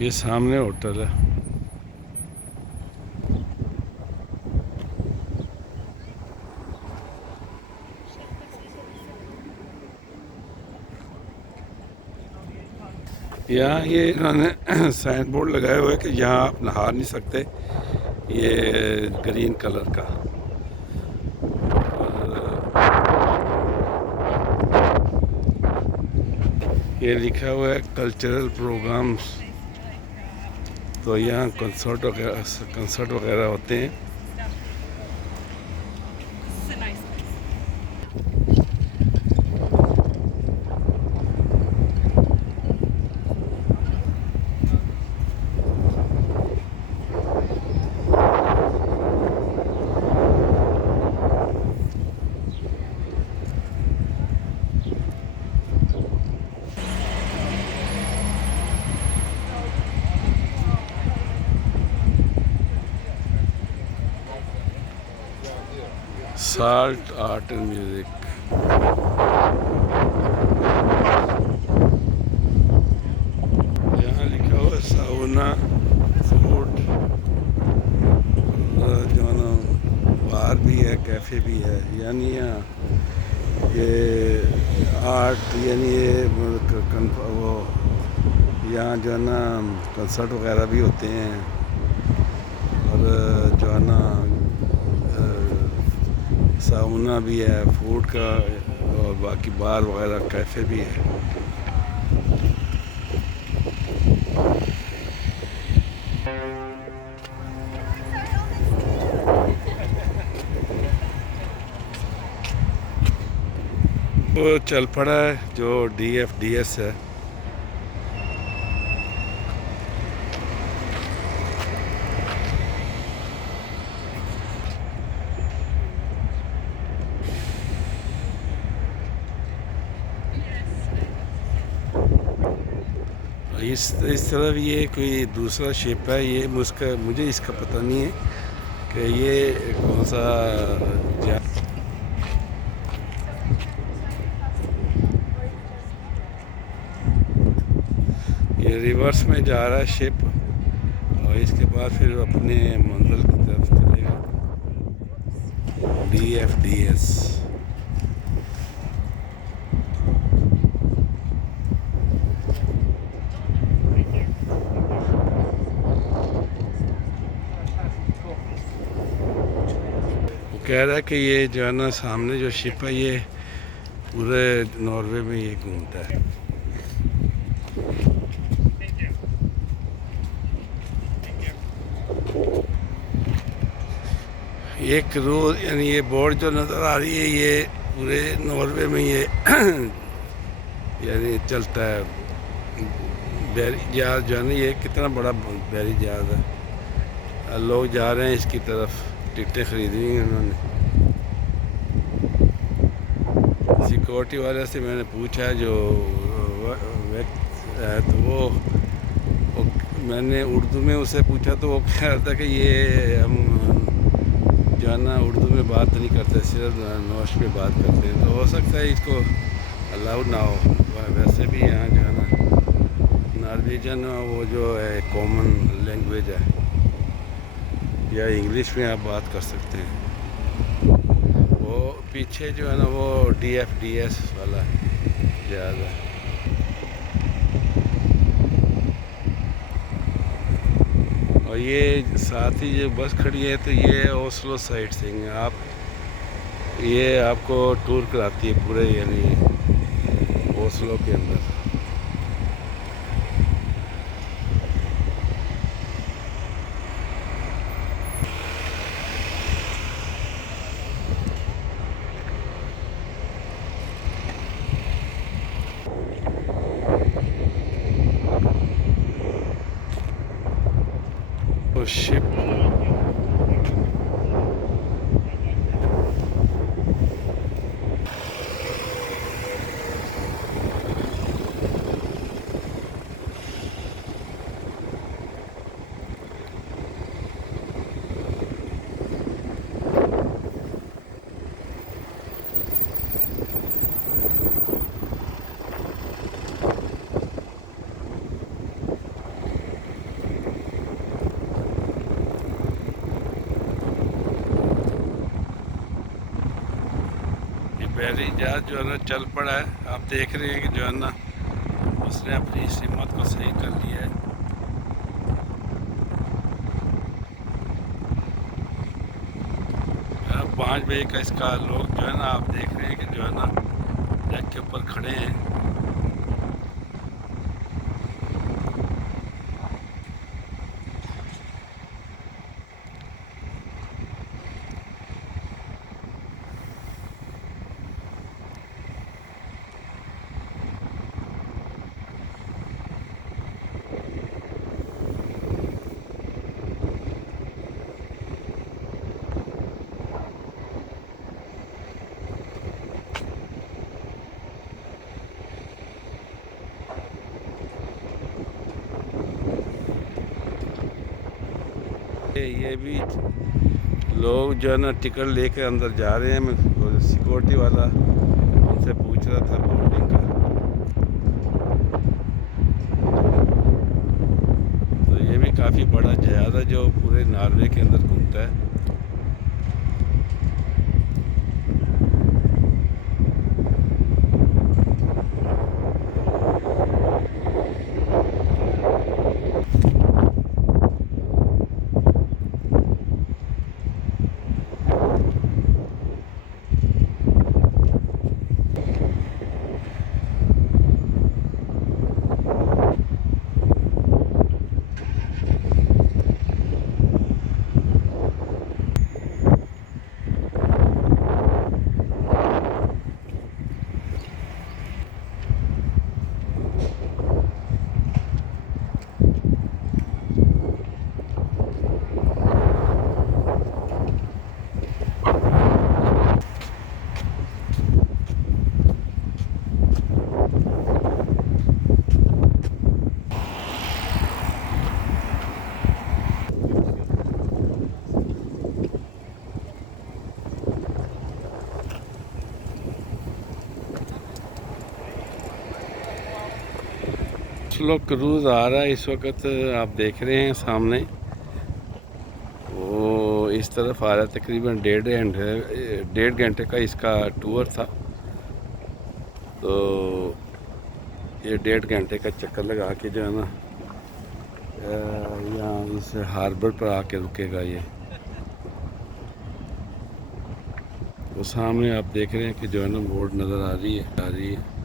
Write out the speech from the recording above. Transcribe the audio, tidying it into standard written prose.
ये सामने होटल है। यहाँ ये इन्होंने साइन बोर्ड लगाया हुआ है कि यहाँ आप नहा नहीं सकते, ये ग्रीन कलर का। ये लिखा हुआ है कल्चरल प्रोग्राम्स, तो यहाँ कंसर्ट वगैरह होते हैं। Salt art and music. यहाँ लिखा हुआ है साउना फूड, जो है ना बार भी है, कैफ़े भी है। यानी यहाँ ये आर्ट, यानी ये वो यहाँ जो है ना कंसर्ट वगैरह भी होते हैं, और जो है ना साउना भी है, फूड का, और बाकी बार वगैरह कैफ़े भी है। वो चल पड़ा है जो DFDS है। इस तरफ ये कोई दूसरा शिप है, ये मुझे इसका पता नहीं है कि ये कौन सा ये रिवर्स में जा रहा है शिप, और इसके बाद फिर अपने मंजिल की तरफ चलेगा। DFDS। वो कह रहा है कि ये जो है ना सामने जो शिप है, ये पूरे नॉर्वे में ये घूमता है। एक रोज, यानी ये बोर्ड जो नज़र आ रही है, ये पूरे नॉर्वे में ये यानी चलता है। बैरी जहाज जो है ना, ये कितना बड़ा बैरी जहाज है। लोग जा रहे हैं इसकी तरफ, टिकटें खरीदी हैं उन्होंने। सिक्योरिटी वाले से मैंने पूछा, जो व्यक्ति है, तो वो मैंने उर्दू में उससे पूछा, तो वो कह रहा था कि ये हम जो है ना उर्दू में बात नहीं करते, सिर्फ नॉश पे बात करते हैं। तो हो सकता है इसको अलाउड ना हो। वैसे भी यहाँ जो है ना नॉर्वेजियन वो जो है कॉमन लैंग्वेज है, या इंग्लिश में आप बात कर सकते हैं। वो पीछे जो है ना वो DFDS वाला जहाज़ है। और ये साथ ही जो बस खड़ी है, तो ये ओस्लो साइट सीइंग है। ये आपको टूर कराती है पूरे, यानी ओस्लो के अंदर। तो शिप बहरी जहाज जो है ना चल पड़ा है। आप देख रहे हैं कि जो है ना उसने अपनी इस हिम्मत को सही कर लिया है। 5 बजे का इसका लोग जो है ना आप देख रहे हैं कि जो है ना डेक के ऊपर खड़े हैं। ये भी लोग जो है ना टिकट लेकर अंदर जा रहे हैं। मैं सिक्योरिटी वाला उनसे पूछ रहा था बोर्डिंग का, तो ये भी काफ़ी बड़ा जहाज़ है जो पूरे नॉर्वे के अंदर घूमता है। स्लो क्रूज़ आ रहा है इस वक्त, आप देख रहे हैं सामने वो इस तरफ आ रहा है। तकरीबन 1.5 घंटे का इसका टूर था, तो ये 1.5 घंटे का चक्कर लगा के जो है ना यहाँ इस हार्बर पर आके रुकेगा। ये तो सामने आप देख रहे हैं कि जो है ना बोर्ड नज़र आ रही है।